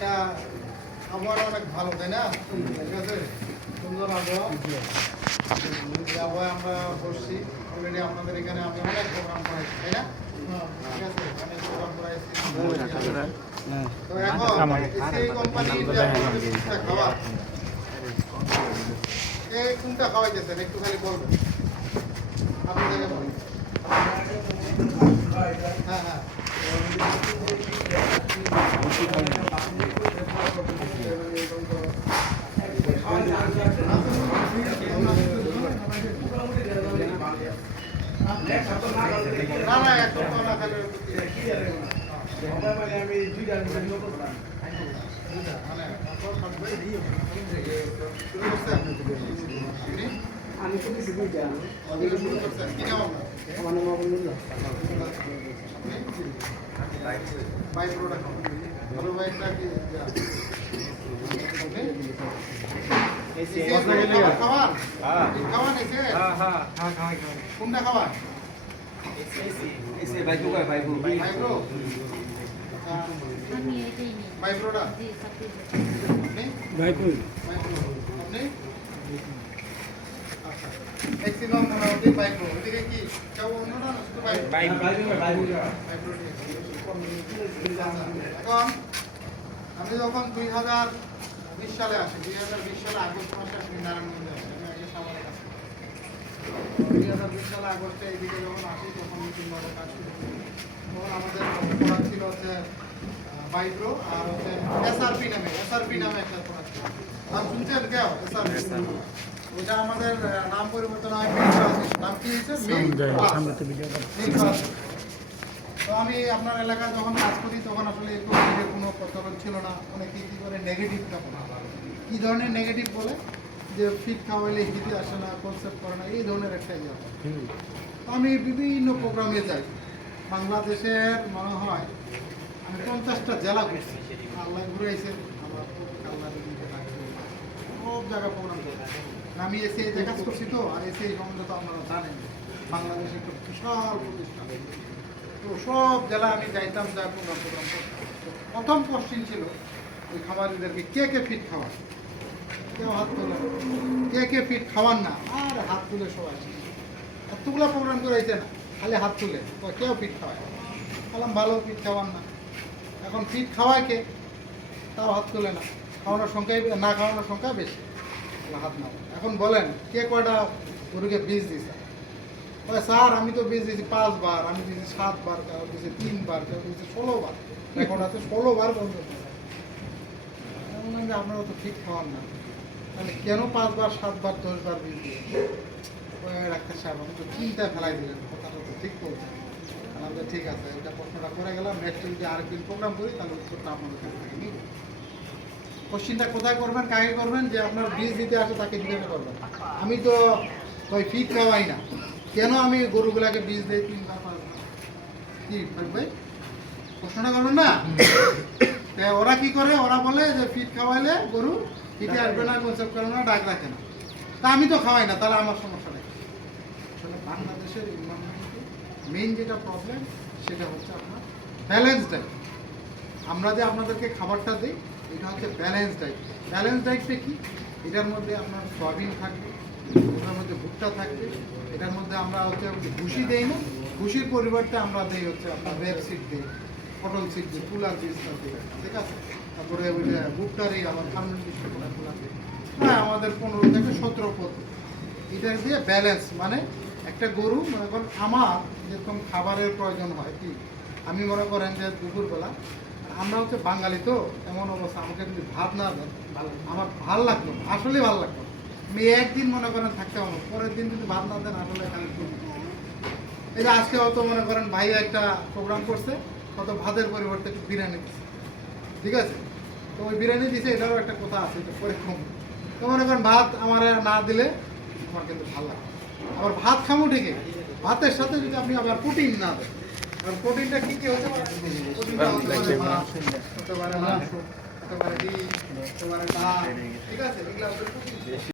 একটা আবহাওয়া অনেক ভালো, তাই না? ঠিক আছে? সুন্দর আবহাওয়া এই আমরা বসছি। অলরেডি আপনাদের এখানে আমি অনেক প্রোগ্রাম করাইছি তাই না? ঠিক আছে? অনেক একটু খালি বলবেন। আপনি হ্যাঁ হ্যাঁ না না একদম না খালি মানে আপনার থাকবে শুরু করছেন আপনি আমি তো কিছু বুঝি না আপনি শুরু করছেন কি নাম আপনার আমার নাম অবনীন্দ্র বাই প্রোডাক্ট ভালো বাইকটা কি খাওয়ান খাওয়ান এসে কোনটা আমি যখন দুই হাজার বিশ সালে আসি দুই হাজার বিশ সালে আগস্ট মাসে আসি নারায়ণগঞ্জে আসি আমি আগে কাজ করি। দুই হাজার বিশ সালে আগস্টে এইদিকে যখন আসি তখন কাজ শুরু করি। তখন আমাদের প্রোডাক্ট ছিল হচ্ছে মাইক্রো আর হচ্ছে এসআরপি নামে এসআরপি নামে একটা প্রোডাক্ট ছিল। নাম শুনছেন কেউ? এসআরপি ওটা আমাদের নাম পরিবর্তন হয় নাম কি হয়েছে? তো আমি আপনার এলাকায় যখন কাজ করি তখন আসলে এরকম কোনো প্রচলন ছিল না। অনেকে কী করে নেগেটিভটা বলা কী ধরনের নেগেটিভ বলে? যে ফিট খাওয়াইলে হিতে আসে না কনসেপ্ট করে না এই ধরনের একটা ইয়ে। আমি বিভিন্ন প্রোগ্রামে যাই। বাংলাদেশের মনে হয় আমি পঞ্চাশটা জেলা ঘুরছি। আল্লাহ ঘুরেছে আমার আল্লাহ সব জায়গায় প্রোগ্রাম আমি এসে এই কাজ করছি তো আর এসে এই সম্বন্ধে তো আপনারা জানেন। বাংলাদেশে একটা বিশাল প্রতিষ্ঠান। তো সব জেলা আমি যাইতাম যা প্রোগ্রাম প্রোগ্রাম প্রথম কোশ্চিন ছিল ওই খামারিদেরকে কে কে ফিট খাওয়ায়? কেউ হাত তোলে কে কে ফিট খাওয়ান না, আর হাত তুলে সবাই। এতগুলো প্রোগ্রাম করেছে না, খালি হাত তুলে। কেউ ফিট খাওয়ায় বললাম, ভালো ফিট খাওয়ান না। এখন ফিট খাওয়ায় কে? তাও হাত তুলে না। খাওয়ানোর সংখ্যাই না খাওয়ানোর সংখ্যা বেশি। হাত না এখন বলেন, কে কয়টা গরুকে বীজ দিছে? স্যার, আমি তো বীজ দিয়েছি পাঁচবার, আমি দিয়েছি সাতবার, কেউ দিয়েছে তিনবার, কেউ দিয়েছে ষোলোবার। এখন আছে ষোলোবার বন্ধ যে আপনারা তো ঠিক খাওয়ান না। তাহলে কেন পাঁচবার সাতবার দশবার বীজ দিয়ে ডাক্তার সাহেব আমি তো চিন্তায় ফেলাই দিলেন কথাটা তো ঠিক বলছেন। আমাদের ঠিক আছে এটা প্রশ্নটা করে গেলাম নেক্সট যদি আরেকদিন প্রোগ্রাম করি তাহলে উত্তরটা আপনাদের কাছ থেকে কোশ্চিনটা কোথায় করবেন কাকে করবেন যে আপনার বীজ দিতে আসে তাকে জিজ্ঞাসা করবেন। আমি তো ওই ফিট খাওয়াই না। কেন আমি গরুগুলাকে বীজ দিই তিনবার পাঁচবার কি ভাই প্রশ্নটা করবেন না? ওরা কি করে? ওরা বলে যে ফিট খাওয়াইলে গরু ফিটে আসবে না কনসেপ্ট করে না, ডাক রাখে না। তা আমি তো খাওয়াই না, তাহলে আমার সমস্যা নেই। আসলে বাংলাদেশের এনভারনমেন্টে মেইন যেটা প্রবলেম সেটা হচ্ছে আপনার ব্যালেন্স ডাইট আমরা যে আপনাদেরকে খাবারটা দিই, এটা হচ্ছে ব্যালেন্স ডাইট ব্যালেন্স ডাইটটা কি? এটার মধ্যে আপনার সয়াবিন থাকবে, এটার মধ্যে ভুট্টা থাকবে, এটার মধ্যে আমরা হচ্ছে ভুসি দেই না। ভুসির পরিবর্তে আমরা দেই হচ্ছে আপনার রেড সিড দিই, পটল সিড দিই কুলার বীজটা দিই, ঠিক আছে? তারপরে ওই যে ভুট্টারই আবার কুলার হ্যাঁ আমাদের পনেরো থেকে সতেরো পদ্ধতি এটা দিয়ে ব্যালেন্স মানে একটা গরু মনে করেন আমার যেরকম খাবারের প্রয়োজন হয় কি? আমি মনে করেন যে দুপুরবেলা আমরা হচ্ছে বাঙালি তো এমন অবস্থা আমাকে যদি ভাত না দেন আমার ভালো লাগতো না, আসলে ভালো লাগতো। আমি একদিন মনে করেন থাকতে পারব পরের দিন যদি ভাত না দেন আসলে খালি এই যে আজকে হয়তো মনে করেন ভাই একটা প্রোগ্রাম করছে কত ভাতের পরিবর্তে একটু বিরিয়ানি ঠিক আছে? তো ওই বিরিয়ানি দিছে এটাও একটা কথা আছে এটা কম। তো মনে করেন ভাত আমার না দিলে আমার কিন্তু ভালো লাগে আবার ভাত খামো ঠিকই ভাতের সাথে যদি আপনি আবার প্রোটিন না দেন আর প্রোটিনটা কি কি হতে পারে? প্রোটিনটা হতে পারে মাছ হতে পারে মাংস হতে পারে ডিম হতে পারে ডাল ঠিক আছে এগুলো